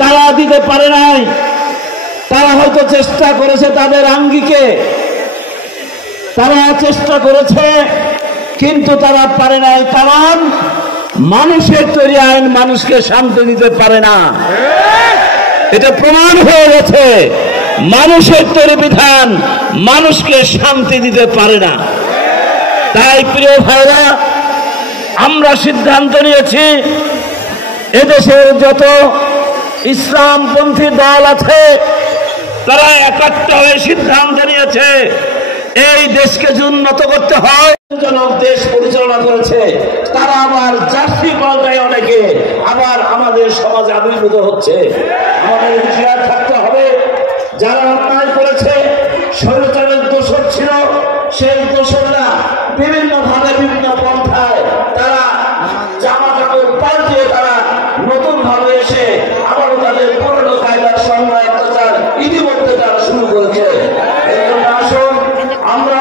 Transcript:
তারা দিতে পারে নাই। তারা হয়তো চেষ্টা করেছে তাদের আঙ্গিকে, তারা চেষ্টা করেছে, কিন্তু তারা পারে নাই। কারণ মানুষের তৈরি আইন মানুষকে শান্তি দিতে পারে না, এটা প্রমাণ হয়ে গেছে। মানুষের তৈরি বিধান মানুষকে শান্তি দিতে পারে না। তাই প্রিয় ভাইরা, আমরা সিদ্ধান্ত নিয়েছি এদেশের যত ইসলামপন্থী দল আছে তারা একাত্ম হয়ে সিদ্ধান্ত নিয়েছে এই দেশকে যে উন্নত করতে হয়। জনক দেশ পরিচালনা করেছে, তারা আবার জার্সি পাল্টায় অনেকে নিয়ে আবার আমাদের সমাজে আবির্ভূত হচ্ছে। আমাদের খেয়াল থাকতে হবে, যারা অন্যায় করেছে, স্বৈরাচারের দোষর ছিল, সেই দোষররা বিভিন্ন ভাবে বিভিন্ন পন্থায় তারা জামা কাপড় পাল্টিয়ে তারা নতুন ভাবে এসে আবারও তাদের পুরনো কায়দার সংগ্রাম অত্যাচার ইতিমধ্যে তারা শুরু করেছে। এই জন্য আসুন আমরা